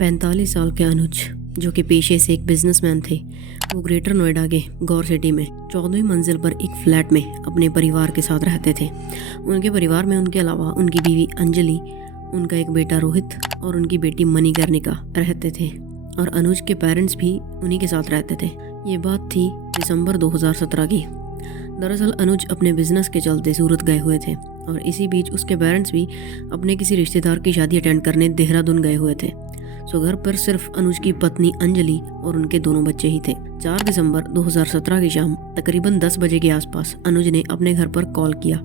45 साल के अनुज, जो कि पेशे से एक बिजनेसमैन थे, वो ग्रेटर नोएडा के गौर सिटी में 14वीं मंजिल पर एक फ्लैट में अपने परिवार के साथ रहते थे। उनके परिवार में उनके अलावा उनकी बीवी अंजलि, उनका एक बेटा रोहित और उनकी बेटी मणिकर्णिका रहते थे, और अनुज के पेरेंट्स भी उन्हीं के साथ रहते थे। ये बात थी दिसंबर 2017 की। दरअसल अनुज अपने बिजनेस के चलते सूरत गए हुए थे, और इसी बीच उसके पेरेंट्स भी अपने किसी रिश्तेदार की शादी अटेंड करने देहरादून गए हुए थे। सो घर पर सिर्फ अनुज की पत्नी अंजलि और उनके दोनों बच्चे ही थे। 4 दिसंबर 2017 की शाम तकरीबन 10 बजे के आसपास अनुज ने अपने घर पर कॉल किया,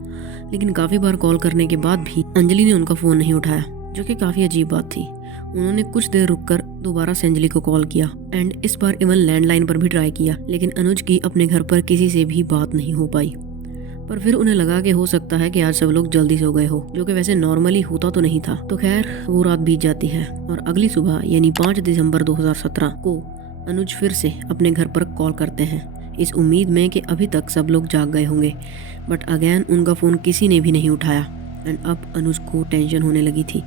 लेकिन काफ़ी बार कॉल करने के बाद भी अंजलि ने उनका फ़ोन नहीं उठाया, जो कि काफ़ी अजीब बात थी। उन्होंने कुछ देर रुककर दोबारा से अंजलि को कॉल किया एंड इस बार इवन लैंडलाइन पर भी ट्राई किया, लेकिन अनुज की अपने घर पर किसी से भी बात नहीं हो पाई। पर फिर उन्हें लगा कि हो सकता है कि आज सब लोग जल्दी सो गए हो, जो कि वैसे नॉर्मली होता तो नहीं था। तो खैर वो रात बीत जाती है और अगली सुबह यानी 5 दिसंबर 2017 को अनुज फिर से अपने घर पर कॉल करते हैं, इस उम्मीद में कि अभी तक सब लोग जाग गए होंगे। बट अगेन उनका फ़ोन किसी ने भी नहीं उठाया एंड अब अनुज को टेंशन होने लगी थी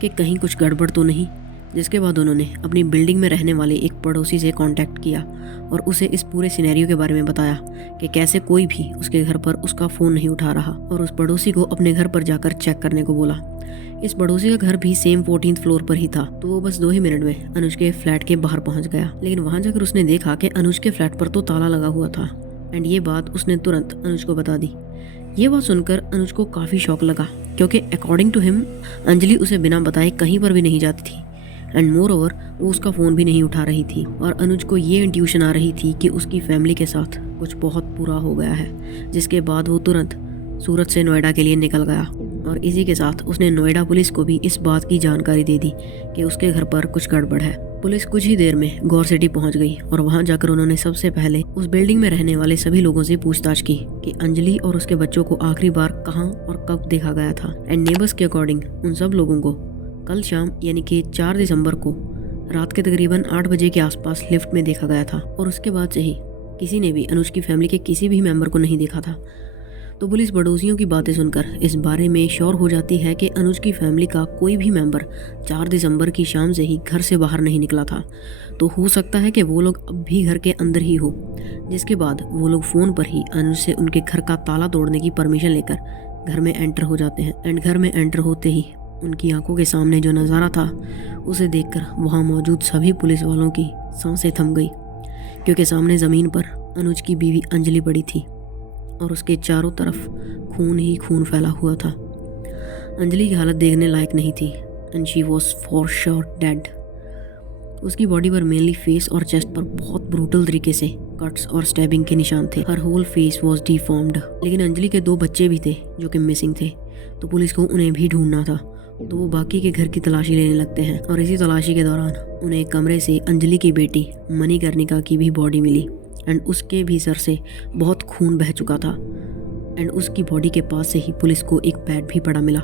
कि कहीं कुछ गड़बड़ तो नहीं। जिसके बाद उन्होंने अपनी बिल्डिंग में रहने वाले एक पड़ोसी से कांटेक्ट किया और उसे इस पूरे सिनेरियो के बारे में बताया कि कैसे कोई भी उसके घर पर उसका फ़ोन नहीं उठा रहा, और उस पड़ोसी को अपने घर पर जाकर चेक करने को बोला। इस पड़ोसी का घर भी सेम 14th फ्लोर पर ही था, तो वो बस 2 ही मिनट में अनुज के फ्लैट के बाहर पहुंच गया। लेकिन वहां जाकर उसने देखा कि अनुज के फ्लैट पर तो ताला लगा हुआ था एंड ये बात उसने तुरंत अनुज को बता दी। ये बात सुनकर अनुज को काफ़ी शौक लगा, क्योंकि अकॉर्डिंग टू हिम अंजलि उसे बिना बताए कहीं पर भी नहीं जाती थी एंड मोर ओवर वो उसका फ़ोन भी नहीं उठा रही थी, और अनुज को ये इंट्यूशन आ रही थी कि उसकी फैमिली के साथ कुछ बहुत बुरा हो गया है। जिसके बाद वो तुरंत सूरत से नोएडा के लिए निकल गया, और इसी के साथ उसने नोएडा पुलिस को भी इस बात की जानकारी दे दी कि उसके घर पर कुछ गड़बड़ है। पुलिस कुछ ही देर में गौर सिटी पहुंच गई और वहां जाकर उन्होंने सबसे पहले उस बिल्डिंग में रहने वाले सभी लोगों से पूछताछ की कि अंजलि और उसके बच्चों को आखिरी बार कहां और कब देखा गया था। एंड नेबर्स के अकॉर्डिंग उन सब लोगों को कल शाम यानी कि 4 दिसंबर को रात के तकरीबन 8 बजे के आसपास लिफ्ट में देखा गया था, और उसके बाद से ही किसी ने भी अनुज की फैमिली के किसी भी मेंबर को नहीं देखा था। तो पुलिस पड़ोसियों की बातें सुनकर इस बारे में श्योर हो जाती है कि अनुज की फैमिली का कोई भी मेंबर 4 दिसंबर की शाम से ही घर से बाहर नहीं निकला था। तो हो सकता है कि वो लोग अब भी घर के अंदर ही हो। जिसके बाद वो लोग फ़ोन पर ही अनुज से उनके घर का ताला तोड़ने की परमिशन लेकर घर में एंटर हो जाते हैं। एंड घर में एंटर होते ही उनकी आंखों के सामने जो नज़ारा था उसे देखकर वहाँ मौजूद सभी पुलिस वालों की सांसें थम गई, क्योंकि सामने ज़मीन पर अनुज की बीवी अंजलि पड़ी थी और उसके चारों तरफ खून ही खून फैला हुआ था। अंजलि की हालत देखने लायक नहीं थी and she was for sure dead. उसकी बॉडी पर मेनली फेस और चेस्ट पर बहुत ब्रूटल तरीके से कट्स और स्टैबिंग के निशान थे। हर होल फेस वॉज डिफॉर्म्ड। लेकिन अंजलि के 2 बच्चे भी थे जो कि मिसिंग थे, तो पुलिस को उन्हें भी ढूंढना था। तो वो बाकी के घर की तलाशी लेने लगते हैं, और इसी तलाशी के दौरान उन्हें एक कमरे से अंजलि की बेटी मणिकर्णिका की भी बॉडी मिली एंड उसके भी सर से बहुत खून बह चुका था। एंड उसकी बॉडी के पास से ही पुलिस को एक बेड भी पड़ा मिला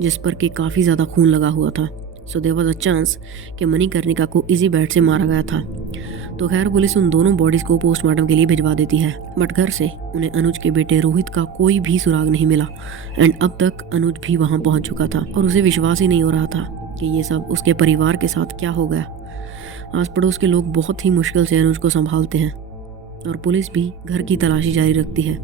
जिस पर कि काफ़ी ज़्यादा खून लगा हुआ था। So there was a chance कि मणिकर्णिका को इसी बेड से मारा गया था। तो खैर पुलिस उन दोनों बॉडीज़ को पोस्टमार्टम के लिए भिजवा देती है, बट घर से उन्हें अनुज के बेटे रोहित का कोई भी सुराग नहीं मिला। एंड अब तक अनुज भी वहाँ पहुँच चुका था और उसे विश्वास ही नहीं हो रहा था कि ये सब उसके परिवार के साथ क्या हो गया। आस पड़ोस के लोग बहुत ही मुश्किल से अनुज को संभालते हैं और पुलिस भी घर की तलाशी जारी रखती है,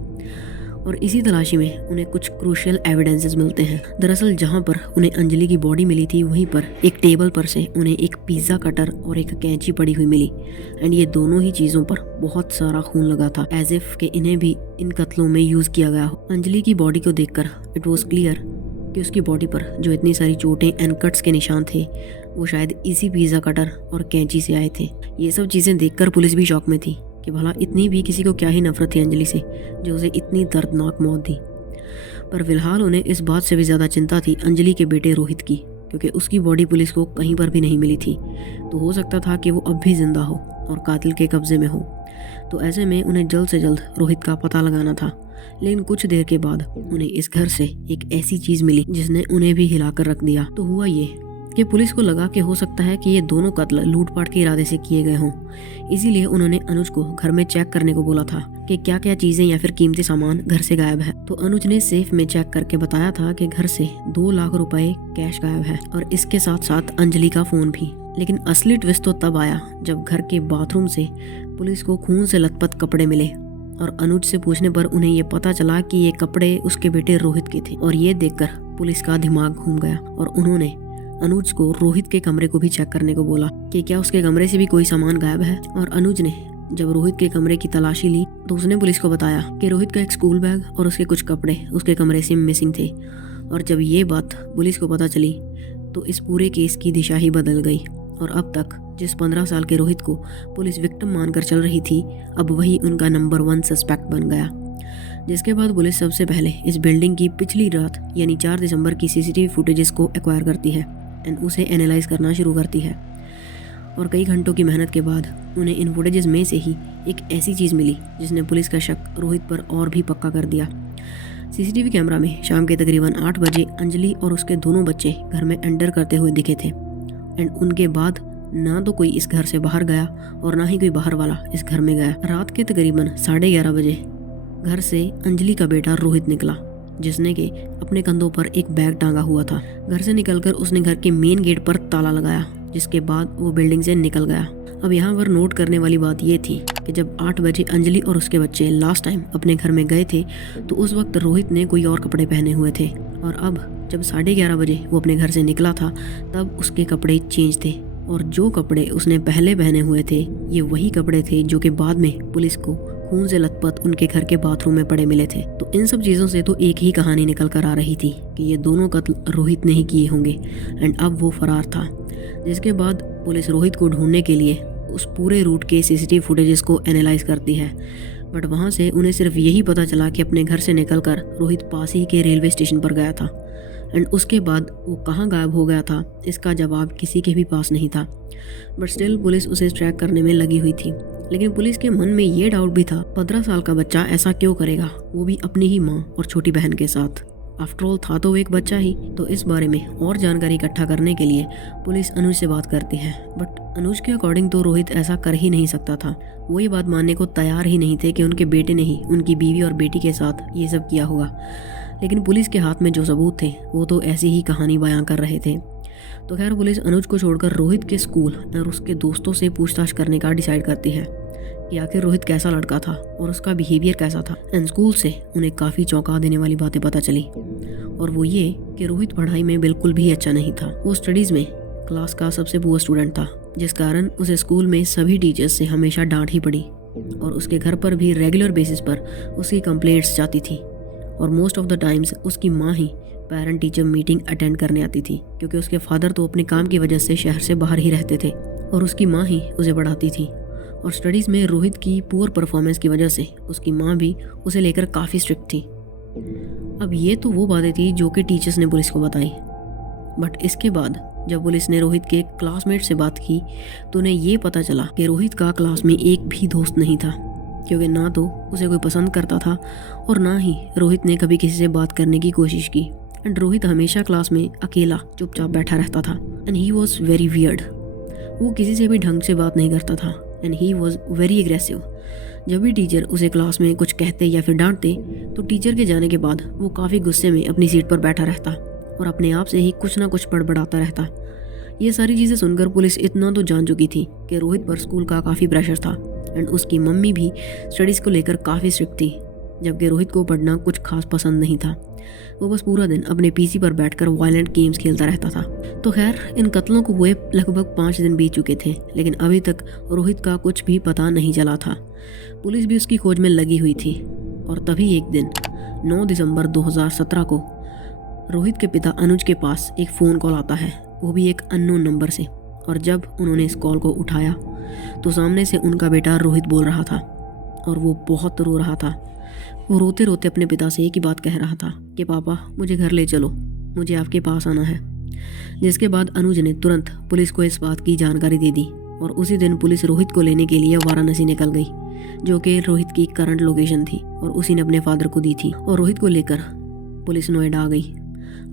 और इसी तलाशी में उन्हें कुछ क्रूशियल एविडेंसेस मिलते हैं। दरअसल जहां पर उन्हें अंजलि की बॉडी मिली थी वहीं पर एक टेबल पर से उन्हें एक पिज़्ज़ा कटर और एक कैंची पड़ी हुई मिली, एंड ये दोनों ही चीज़ों पर बहुत सारा खून लगा था, एज इफ कि इन्हें भी इन कत्लों में यूज़ किया गया हो। अंजलि की बॉडी को देखकर इट वॉज क्लियर कि उसकी बॉडी पर जो इतनी सारी चोटें एंड कट्स के निशान थे वो शायद इसी पिज़्ज़ा कटर और कैंची से आए थे। ये सब चीज़ें देखकर पुलिस भी शॉक में थी कि भला इतनी भी किसी को क्या ही नफरत थी अंजलि से, जो उसे इतनी दर्दनाक मौत दी। पर फिलहाल उन्हें इस बात से भी ज़्यादा चिंता थी अंजलि के बेटे रोहित की, क्योंकि उसकी बॉडी पुलिस को कहीं पर भी नहीं मिली थी। तो हो सकता था कि वो अब भी जिंदा हो और कातिल के कब्जे में हो। तो ऐसे में उन्हें जल्द से जल्द रोहित का पता लगाना था। लेकिन कुछ देर के बाद उन्हें इस घर से एक ऐसी चीज़ मिली जिसने उन्हें भी हिलाकर रख दिया। तो हुआ ये कि पुलिस को लगा कि हो सकता है कि ये दोनों कत्ल लूटपाट के इरादे से किए गए हों। इसीलिए उन्होंने अनुज को घर में चेक करने को बोला था कि क्या क्या चीज़ें या फिर कीमती सामान घर से गायब है। तो अनुज ने सेफ में चेक करके बताया था कि घर से 2 लाख रुपए कैश गायब है और इसके साथ साथ अंजलि का फ़ोन भी। लेकिन असली ट्विस्ट तो तब आया जब घर के बाथरूम से पुलिस को खून से लथपथ कपड़े मिले और अनुज से पूछने पर उन्हें ये पता चला कि ये कपड़े उसके बेटे रोहित के थे। और ये देखकर पुलिस का दिमाग घूम गया और उन्होंने अनुज को रोहित के कमरे को भी चेक करने को बोला कि क्या उसके कमरे से भी कोई सामान गायब है। और अनुज ने जब रोहित के कमरे की तलाशी ली तो उसने पुलिस को बताया कि रोहित का एक स्कूल बैग और उसके कुछ कपड़े उसके कमरे से मिसिंग थे। और जब ये बात पुलिस को पता चली तो इस पूरे केस की दिशा ही बदल गई और अब तक जिस 15 साल के रोहित को पुलिस विक्टिम मानकर चल रही थी, अब वही उनका नंबर 1 सस्पेक्ट बन गया। जिसके बाद पुलिस सबसे पहले इस बिल्डिंग की पिछली रात यानी 4 दिसंबर की सीसीटीवी फुटेजेस को एक्वायर करती है एंड उसे एनालाइज करना शुरू करती है। और कई घंटों की मेहनत के बाद उन्हें इन फुटेजेस में से ही एक ऐसी चीज़ मिली जिसने पुलिस का शक रोहित पर और भी पक्का कर दिया। सीसीटीवी कैमरा में शाम के तकरीबन 8 बजे अंजलि और उसके दोनों बच्चे घर में एंटर करते हुए दिखे थे एंड उनके बाद ना तो कोई इस घर से बाहर गया और ना ही कोई बाहर वाला इस घर में गया। रात के तकरीबन 11:30 बजे घर से अंजलि का बेटा रोहित निकला जिसने के अपने कंधों पर एक बैग टांगा हुआ था। घर से निकलकर उसने घर के मेन गेट पर ताला लगाया जिसके बाद वो बिल्डिंग से निकल गया। अब यहाँ पर नोट करने वाली बात ये थी कि जब 8 बजे अंजलि और उसके बच्चे लास्ट टाइम अपने घर में गए थे तो उस वक्त रोहित ने कोई और कपड़े पहने हुए थे और अब जब 11:30 बजे वो अपने घर से निकला था तब उसके कपड़े चेंज थे और जो कपड़े उसने पहले पहने हुए थे ये वही कपड़े थे जो कि बाद में पुलिस को खून से लथपथ उनके घर के बाथरूम में पड़े मिले थे। तो इन सब चीज़ों से तो एक ही कहानी निकल कर आ रही थी कि ये दोनों कत्ल रोहित ने ही किए होंगे एंड अब वो फरार था। जिसके बाद पुलिस रोहित को ढूंढने के लिए उस पूरे रूट के सीसीटीवी फुटेजेस को एनालाइज करती है बट वहाँ से उन्हें सिर्फ यही पता चला कि अपने घर से निकलकर रोहित पास ही के रेलवे स्टेशन पर गया था एंड उसके बाद वो कहाँ गायब हो गया था इसका जवाब किसी के भी पास नहीं था। बट स्टिल पुलिस उसे ट्रैक करने में लगी हुई थी। लेकिन पुलिस के मन में ये डाउट भी था 15 साल का बच्चा ऐसा क्यों करेगा, वो भी अपनी ही माँ और छोटी बहन के साथ। आफ्टर ऑल था तो वो एक बच्चा ही। तो इस बारे में और जानकारी इकट्ठा करने के लिए पुलिस अनुज से बात करती है बट अनुज के अकॉर्डिंग तो रोहित ऐसा कर ही नहीं सकता था। वो ये बात मानने को तैयार ही नहीं थे कि उनके बेटे ने ही उनकी बीवी और बेटी के साथ ये सब किया होगा। लेकिन पुलिस के हाथ में जो सबूत थे वो तो ऐसी ही कहानी बयां कर रहे थे। तो खैर पुलिस अनुज को छोड़कर रोहित के स्कूल और उसके दोस्तों से पूछताछ करने का डिसाइड करती है कि आखिर रोहित कैसा लड़का था और उसका बिहेवियर कैसा था। एंड स्कूल से उन्हें काफ़ी चौंका देने वाली बातें पता चली और वो ये कि रोहित पढ़ाई में बिल्कुल भी अच्छा नहीं था। वो स्टडीज़ में क्लास का सबसे पुअर स्टूडेंट था जिस कारण उसे स्कूल में सभी टीचर्स से हमेशा डांट ही पड़ी और उसके घर पर भी रेगुलर बेसिस पर उसकी कंप्लेंट्स जाती थी और मोस्ट ऑफ द टाइम्स उसकी माँ ही पेरेंट टीचर मीटिंग अटेंड करने आती थी क्योंकि उसके फादर तो अपने काम की वजह से शहर से बाहर ही रहते थे और उसकी माँ ही उसे पढ़ाती थी। और स्टडीज़ में रोहित की पुअर परफॉर्मेंस की वजह से उसकी माँ भी उसे लेकर काफ़ी स्ट्रिक्ट थी। अब ये तो वो बातें थी जो कि टीचर्स ने पुलिस को बताई बट इसके बाद जब पुलिस ने रोहित के क्लासमेट से बात की तो उन्हें ये पता चला कि रोहित का क्लास में एक भी दोस्त नहीं था क्योंकि ना तो उसे कोई पसंद करता था और ना ही रोहित ने कभी किसी से बात करने की कोशिश की। एंड रोहित हमेशा क्लास में अकेला चुपचाप बैठा रहता था and he was very weird. वो किसी से भी ढंग से बात नहीं करता था and he was very aggressive. जब भी टीचर उसे क्लास में कुछ कहते या फिर डांटते तो टीचर के जाने के बाद वो काफ़ी गुस्से में अपनी सीट पर बैठा रहता और अपने आप से ही कुछ ना कुछ बड़बड़ाता रहता। ये सारी चीज़ें सुनकर पुलिस इतना तो जान चुकी थी कि रोहित पर स्कूल का काफ़ी प्रेशर था एंड उसकी मम्मी भी स्टडीज़ को लेकर काफ़ी स्ट्रिक्ट थी जबकि रोहित को पढ़ना कुछ खास पसंद नहीं था। वो बस पूरा दिन अपने पीसी पर बैठकर वायलेंट गेम्स खेलता रहता था। तो खैर इन कत्लों को हुए लगभग 5 दिन बीत चुके थे लेकिन अभी तक रोहित का कुछ भी पता नहीं चला था। पुलिस भी उसकी खोज में लगी हुई थी और तभी एक दिन 9 दिसंबर 2017 को रोहित के पिता अनुज के पास एक फ़ोन कॉल आता है, वो भी एक अननोन नंबर से। और जब उन्होंने इस कॉल को उठाया तो सामने से उनका बेटा रोहित बोल रहा था और वो बहुत रो रहा था। वो रोते रोते अपने पिता से एक ही बात कह रहा था कि पापा मुझे घर ले चलो, मुझे आपके पास आना है। जिसके बाद अनुज ने तुरंत पुलिस को इस बात की जानकारी दे दी और उसी दिन पुलिस रोहित को लेने के लिए वाराणसी निकल गई जो कि रोहित की करंट लोकेशन थी और उसी ने अपने फादर को दी थी। और रोहित को लेकर पुलिस नोएडा आ गई।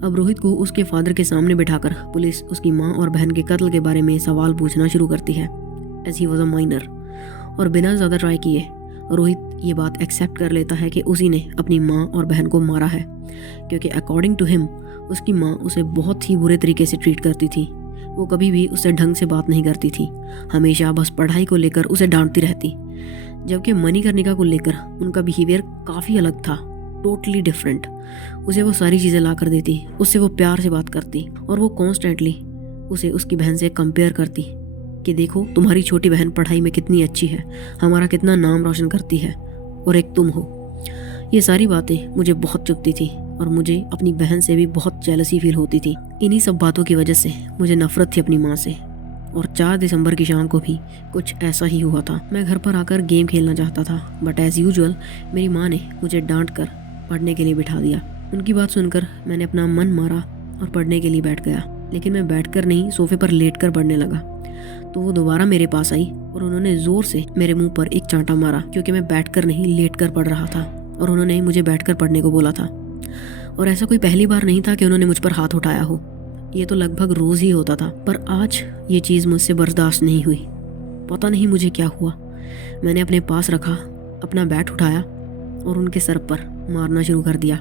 अब रोहित को उसके फादर के सामने बिठाकर पुलिस उसकी माँ और बहन के कत्ल के बारे में सवाल पूछना शुरू करती है as he was a minor. और बिना ज़्यादा ट्राई किए रोहित ये बात एक्सेप्ट कर लेता है कि उसी ने अपनी माँ और बहन को मारा है क्योंकि अकॉर्डिंग टू हिम उसकी माँ उसे बहुत ही बुरे तरीके से ट्रीट करती थी। वो कभी भी उससे ढंग से बात नहीं करती थी, हमेशा बस पढ़ाई को लेकर उसे डांटती रहती। जबकि मणिकर्णिका को लेकर उनका बिहेवियर काफ़ी अलग था, टोटली डिफरेंट। उसे वो सारी चीज़ें ला कर देती, उससे वो प्यार से बात करती और वो कॉन्स्टेंटली उसे उसकी बहन से कंपेयर करती कि देखो तुम्हारी छोटी बहन पढ़ाई में कितनी अच्छी है, हमारा कितना नाम रोशन करती है, और एक तुम हो। ये सारी बातें मुझे बहुत चुभती थी और मुझे अपनी बहन से भी बहुत जेलसी फील होती थी। इन्हीं सब बातों की वजह से मुझे नफरत थी अपनी माँ से। और 4 दिसंबर की शाम को भी कुछ ऐसा ही हुआ था। मैं घर पर आकर गेम खेलना चाहता था, बट एज़ यूजुअल मेरी माँ ने मुझे डांट कर पढ़ने के लिए बिठा दिया। उनकी बात सुनकर मैंने अपना मन मारा और पढ़ने के लिए बैठ गया। लेकिन मैं बैठकर नहीं, सोफे पर लेटकर पढ़ने लगा। तो वो दोबारा मेरे पास आई और उन्होंने ज़ोर से मेरे मुंह पर एक चांटा मारा, क्योंकि मैं बैठकर नहीं लेटकर पढ़ रहा था और उन्होंने मुझे बैठकर पढ़ने को बोला था। और ऐसा कोई पहली बार नहीं था कि उन्होंने मुझ पर हाथ उठाया हो, ये तो लगभग रोज़ ही होता था। पर आज ये चीज़ मुझसे बर्दाश्त नहीं हुई। पता नहीं मुझे क्या हुआ, मैंने अपने पास रखा, अपना बैट उठाया और उनके सर पर मारना शुरू कर दिया।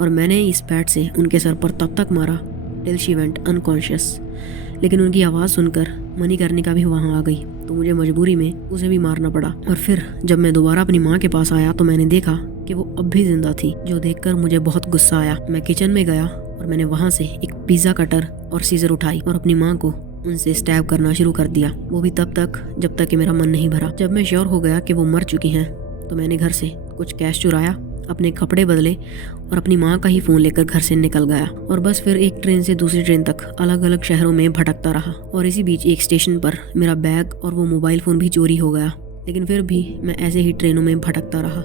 और मैंने इस बैट से उनके सर पर तब तक मारा टिल शी वेंट अनकॉन्शियस। लेकिन उनकी आवाज़ सुनकर मणिकर्णिका भी वहाँ आ गई, तो मुझे मजबूरी में उसे भी मारना पड़ा। और फिर जब मैं दोबारा अपनी माँ के पास आया तो मैंने देखा कि वो अब भी जिंदा थी, जो देखकर मुझे बहुत गुस्सा आया। मैं किचन में गया और मैंने वहाँ से एक पिज़्ज़ा कटर और सीजर उठाई और अपनी माँ को उनसे स्टैब करना शुरू कर दिया। वो भी तब तक जब तक कि मेरा मन नहीं भरा। जब मैं श्योर हो गया कि वो मर चुकी हैं तो मैंने घर से कुछ कैश चुराया, अपने कपड़े बदले और अपनी माँ का ही फ़ोन लेकर घर से निकल गया। और बस फिर एक ट्रेन से दूसरी ट्रेन तक अलग अलग शहरों में भटकता रहा। और इसी बीच एक स्टेशन पर मेरा बैग और वो मोबाइल फ़ोन भी चोरी हो गया। लेकिन फिर भी मैं ऐसे ही ट्रेनों में भटकता रहा।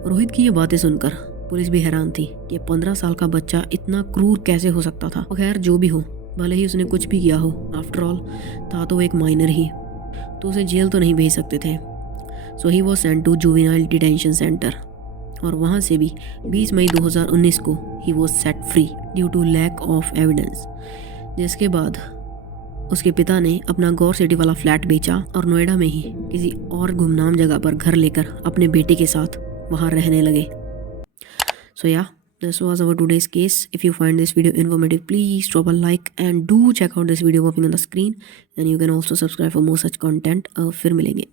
रोहित की ये बातें सुनकर पुलिस भी हैरान थी कि 15 साल का बच्चा इतना क्रूर कैसे हो सकता था। खैर जो भी हो, भले ही उसने कुछ भी किया हो, आफ्टर ऑल था तो वो एक माइनर ही, तो उसे जेल तो नहीं भेज सकते थे। So he was sent to juvenile detention centre. और वहाँ से भी 20 मई 2019 को he was set free due to lack of evidence. जिसके बाद उसके पिता ने अपना गौर सिटी वाला फ्लैट बेचा और नोएडा में ही किसी और गुमनाम जगह पर घर लेकर अपने बेटे के साथ वहाँ रहने लगे। So yeah, this was our today's case. If you find this video informative, please drop a like and do check out this video popping on the screen, and you can also subscribe for more such content. फिर मिलेंगे।